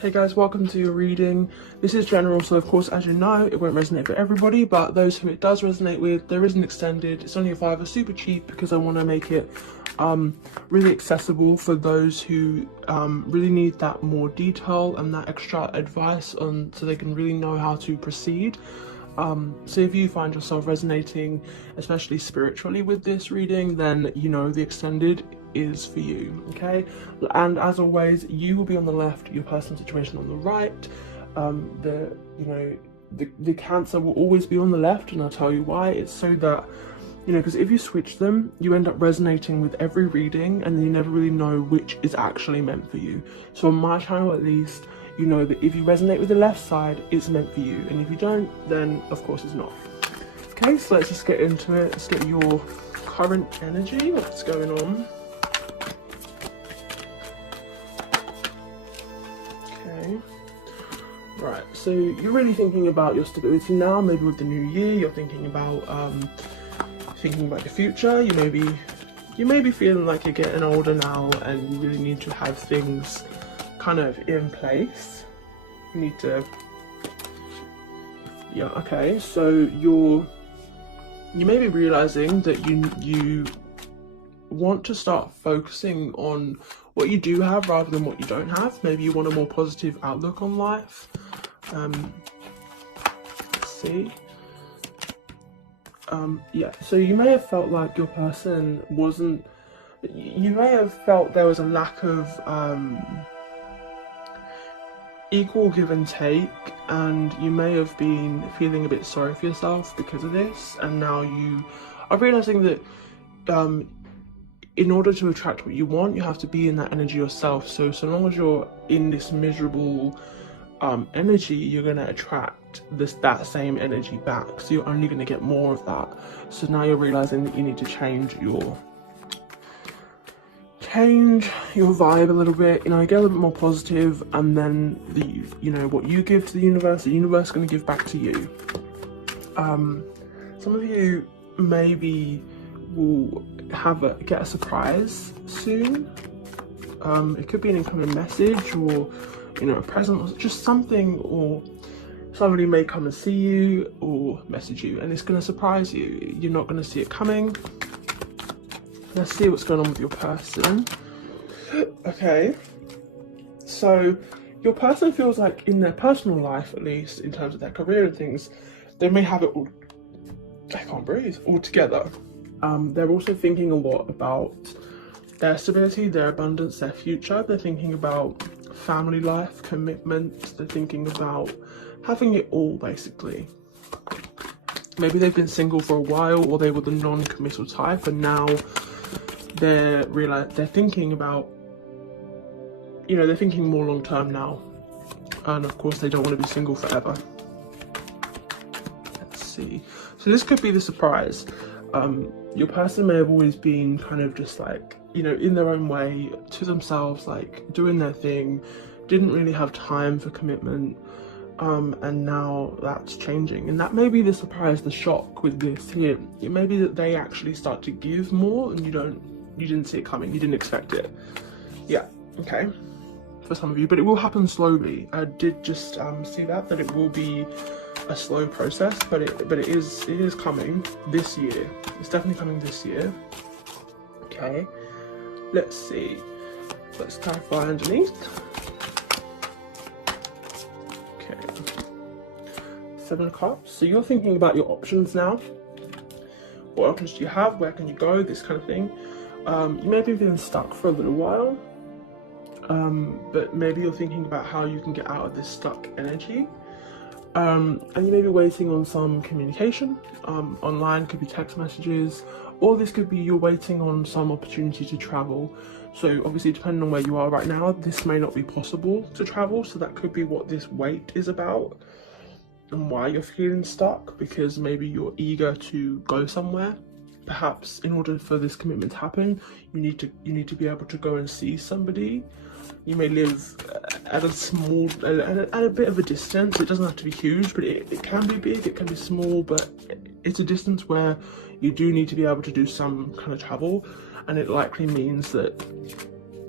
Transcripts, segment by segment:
Hey guys, welcome to your reading. This is general, so of course, as you know, it won't resonate for everybody, but those who it does resonate with, there is an extended. It's only a $5, super cheap, because I want to make it really accessible for those who really need that more detail and that extra advice on, so they can really know how to proceed. So if you find yourself resonating, especially spiritually, with this reading, then you know the extended is for you, okay? And as always, you will be on the left, your personal situation on the right. The Cancer will always be on the left, and I'll tell you why. It's so that, because if you switch them, you end up resonating with every reading, and you never really know which is actually meant for you. So on my channel, at least, you know that if you resonate with the left side, it's meant for you, and if you don't, then of course it's not. Okay, so let's just get into it. Let's get your current energy, what's going on. Okay, right, so you're really thinking about your stability now. Maybe with the new year, you're thinking about the future. You may be feeling like you're getting older now, and you really need to have things kind of in place. You need to, yeah, okay, so you may be realizing that you want to start focusing on what you do have rather than what you don't have. Maybe you want a more positive outlook on life. Let's see. Yeah, so you may have felt like your person wasn't, you may have felt there was a lack of equal give and take, and you may have been feeling a bit sorry for yourself because of this, and now you are realizing that in order to attract what you want, you have to be in that energy yourself. So long as you're in this miserable energy, you're going to attract that same energy back, so you're only going to get more of that. So now you're realizing that you need to change your vibe a little bit, get a little bit more positive, and then what you give to the universe is going to give back to you. Some of you maybe will get a surprise soon. It could be an incoming message, or a present, or just something, or somebody may come and see you or message you, and it's going to surprise you. You're not going to see it coming. Let's see what's going on with your person. Okay, so your person feels like in their personal life, at least in terms of their career and things, they may have it all, I can't breathe, all together. They're also thinking a lot about their stability, their abundance, their future. They're thinking about family life, commitment. They're thinking about having it all, basically. Maybe they've been single for a while, or they were the non-committal type, and now they're thinking about, they're thinking more long term now, and of course they don't want to be single forever. Let's see, so this could be the surprise. Your person may have always been kind of just like, in their own way, to themselves, like doing their thing, didn't really have time for commitment, and now that's changing, and that may be the surprise, the shock with this here. It may be that they actually start to give more, and you didn't see it coming, you didn't expect it. Yeah, okay, for some of you, but it will happen slowly. I did just see that it will be a slow process, but it is coming this year. It's definitely coming this year. Okay, let's see, let's clarify underneath. Okay, 7 of Cups. So you're thinking about your options now. What options do you have? Where can you go? This kind of thing. You may be feeling stuck for a little while, but maybe you're thinking about how you can get out of this stuck energy. And you may be waiting on some communication, online, could be text messages, or this could be you're waiting on some opportunity to travel. So obviously, depending on where you are right now, this may not be possible to travel, so that could be what this wait is about, and why you're feeling stuck, because maybe you're eager to go somewhere. Perhaps in order for this commitment to happen, you need to be able to go and see somebody. You may live at a bit of a distance. It doesn't have to be huge, but it can be big, it can be small, but it's a distance where you do need to be able to do some kind of travel, and it likely means that,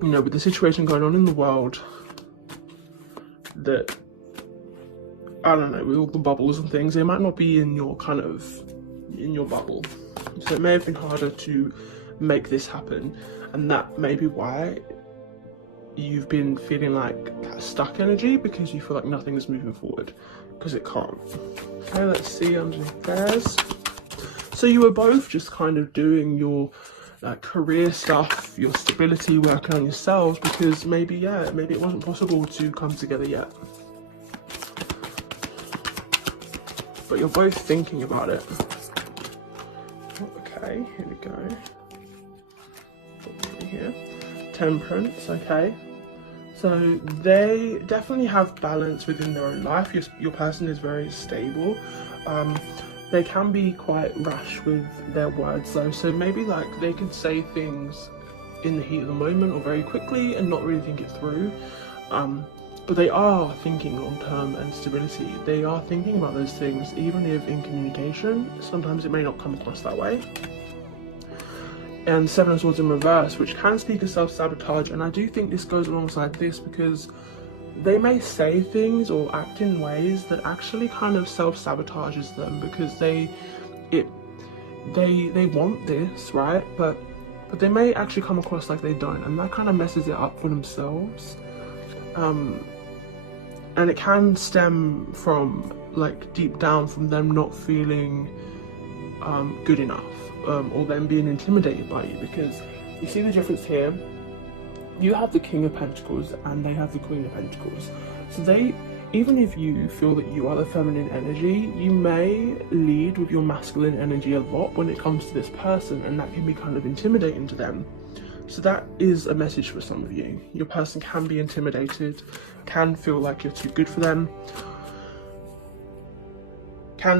with the situation going on in the world, that, I don't know, with all the bubbles and things, they might not be in your bubble. So it may have been harder to make this happen, and that may be why you've been feeling like that stuck energy, because you feel like nothing is moving forward, because it can't. Okay, let's see underneath theirs. So you were both just kind of doing your career stuff, your stability, working on yourselves, because maybe it wasn't possible to come together yet. But you're both thinking about it. Okay, here we go. Here, Temperance. Okay, so they definitely have balance within their own life. Your person is very stable. They can be quite rash with their words though, so maybe like they could say things in the heat of the moment or very quickly and not really think it through. But they are thinking long term and stability. They are thinking about those things, even if in communication sometimes it may not come across that way. And Seven of Swords in reverse, which can speak of self-sabotage, and I do think this goes alongside this, because they may say things or act in ways that actually kind of self-sabotages them, because they want this, right? But they may actually come across like they don't, and that kind of messes it up for themselves. And it can stem from, like, deep down from them not feeling good enough, or them being intimidated by you, because you see the difference here. You have the King of Pentacles and they have the Queen of Pentacles. So they, even if you feel that you are the feminine energy, you may lead with your masculine energy a lot when it comes to this person, and that can be kind of intimidating to them. So that is a message for some of you. Your person can be intimidated, can feel like you're too good for them.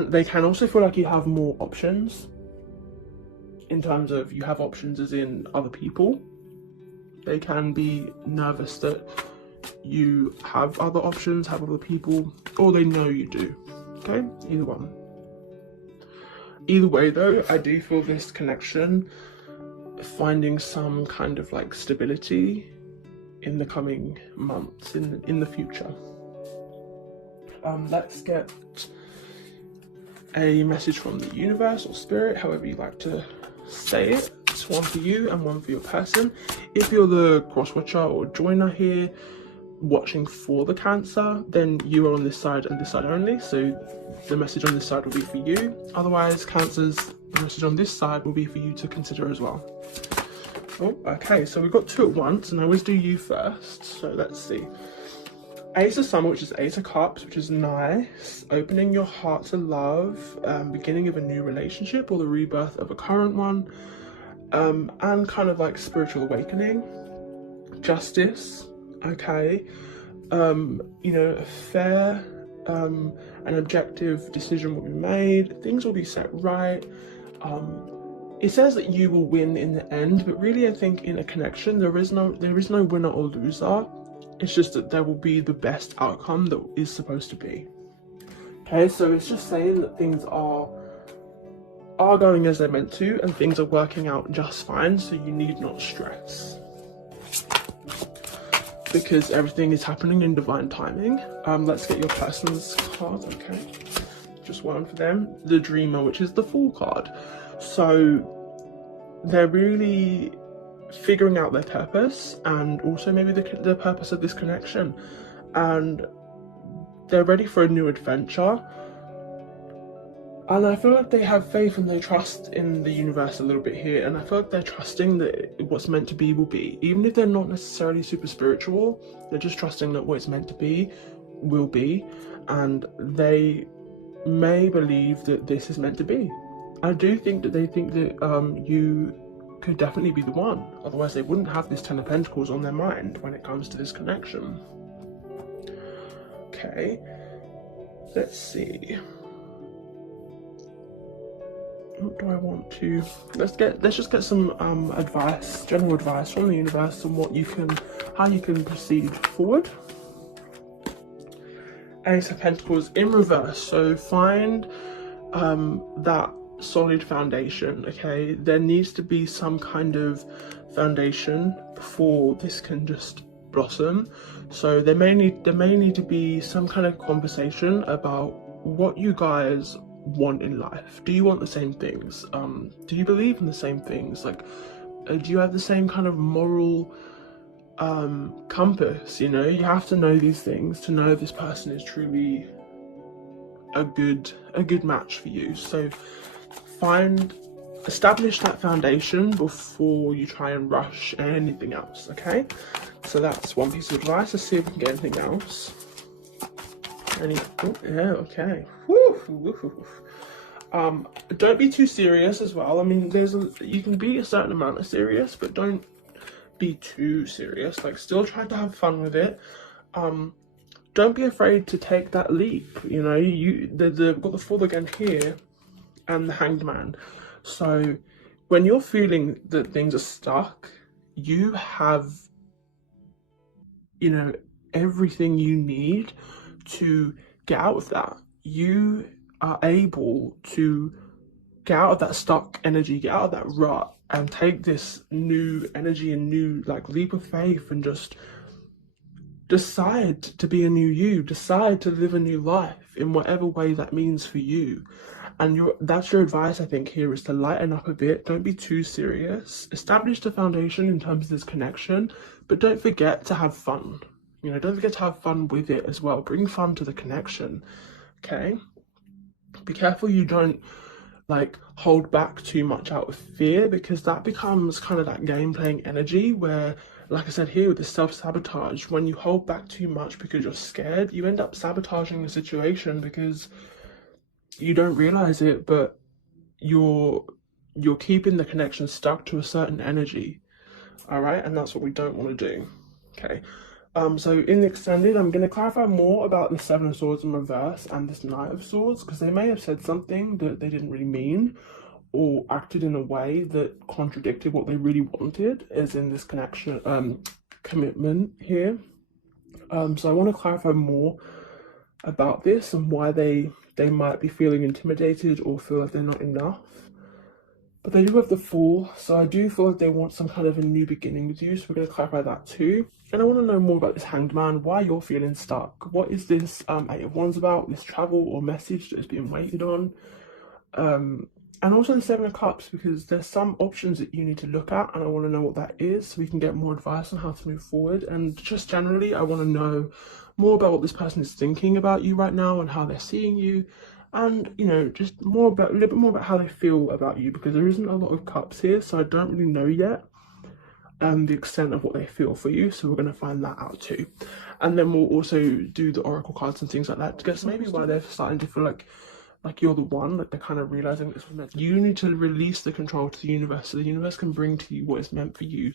They can also feel like you have more options, in terms of you have options as in other people. They can be nervous that you have other options, have other people, or they know you do. Okay, either one. Either way though, I do feel this connection finding some kind of like stability in the coming months, in the future. Let's get a message from the universe or spirit, however you like to say it. It's one for you and one for your person. If you're the cross watcher or joiner here watching for the Cancer, then you are on this side and this side only, so the message on this side will be for you. Otherwise, Cancers, the message on this side will be for you to consider as well. Oh, okay, so we've got two at once, and I always do you first, so let's see. Ace of Summer, which is Ace of Cups, which is nice. Opening your heart to love, beginning of a new relationship or the rebirth of a current one, and kind of like spiritual awakening. Justice, okay. You know, a fair and objective decision will be made. Things will be set right. It says that you will win in the end, but really I think in a connection there is no winner or loser. It's just that there will be the best outcome that is supposed to be. Okay, so it's just saying that things are going as they're meant to, and things are working out just fine, so you need not stress, because everything is happening in divine timing. Let's get your person's card. Okay, just one for them. The Dreamer, which is the Fool card. So they're really figuring out their purpose, and also maybe the purpose of this connection, and they're ready for a new adventure. And I feel like they have faith and they trust in the universe a little bit here, and I feel like they're trusting that what's meant to be will be. Even if they're not necessarily super spiritual, they're just trusting that what's meant to be will be, and they may believe that this is meant to be. I do think that they think that you could definitely be the one, otherwise they wouldn't have this Ten of Pentacles on their mind when it comes to this connection. Okay, let's see. What do I want to? Let's just get some advice, general advice from the universe on how you can proceed forward. Ace of Pentacles in reverse. So find that solid foundation. Okay, there needs to be some kind of foundation before this can just blossom. So there may need to be some kind of conversation about what you guys want in life. Do you want the same things? Do you believe in the same things? Like, do you have the same kind of moral compass? You know, you have to know these things to know if this person is truly a good match for you. So establish that foundation before you try and rush anything else. Okay, so that's one piece of advice. Let's see if we can get anything else. Yeah, okay. Woo. Don't be too serious as well. I mean, you can be a certain amount of serious, but don't be too serious. Like, still try to have fun with it. Don't be afraid to take that leap. You know, they've got the Fool again here and the Hanged Man. So when you're feeling that things are stuck, you have, you know, everything you need to get out of that. You are able to get out of that stuck energy, get out of that rut, and take this new energy and new like leap of faith and just decide to be a new you, decide to live a new life in whatever way that means for you. And that's your advice, I think, here, is to lighten up a bit. Don't be too serious. Establish the foundation in terms of this connection, but don't forget to have fun. You know, don't forget to have fun with it as well. Bring fun to the connection, okay? Be careful you don't like hold back too much out of fear, because that becomes kind of that game playing energy where, like I said here with the self-sabotage, when you hold back too much because you're scared, you end up sabotaging the situation because you don't realize it, but you're keeping the connection stuck to a certain energy. All right, and that's what we don't want to do. Okay. So in the extended, I'm going to clarify more about the Seven of Swords in reverse and this Knight of Swords, because they may have said something that they didn't really mean, or acted in a way that contradicted what they really wanted, as in this connection, commitment here. So I want to clarify more about this and why they might be feeling intimidated or feel like they're not enough. But they do have the Fool, so I do feel like they want some kind of a new beginning with you, so we're going to clarify that too. And I want to know more about this Hanged Man, why you're feeling stuck. What is this Eight of Wands about, this travel or message that is being waited on? And also the Seven of Cups, because there's some options that you need to look at, and I want to know what that is so we can get more advice on how to move forward. And just generally, I want to know more about what this person is thinking about you right now and how they're seeing you. And, you know, just a little bit more about how they feel about you, because there isn't a lot of cups here, so I don't really know yet the extent of what they feel for you. So we're going to find that out too. And then we'll also do the oracle cards and things like that to guess maybe why they're starting to feel like you're the one, like they're kind of realizing this was meant. You need to release the control to the universe so the universe can bring to you what is meant for you.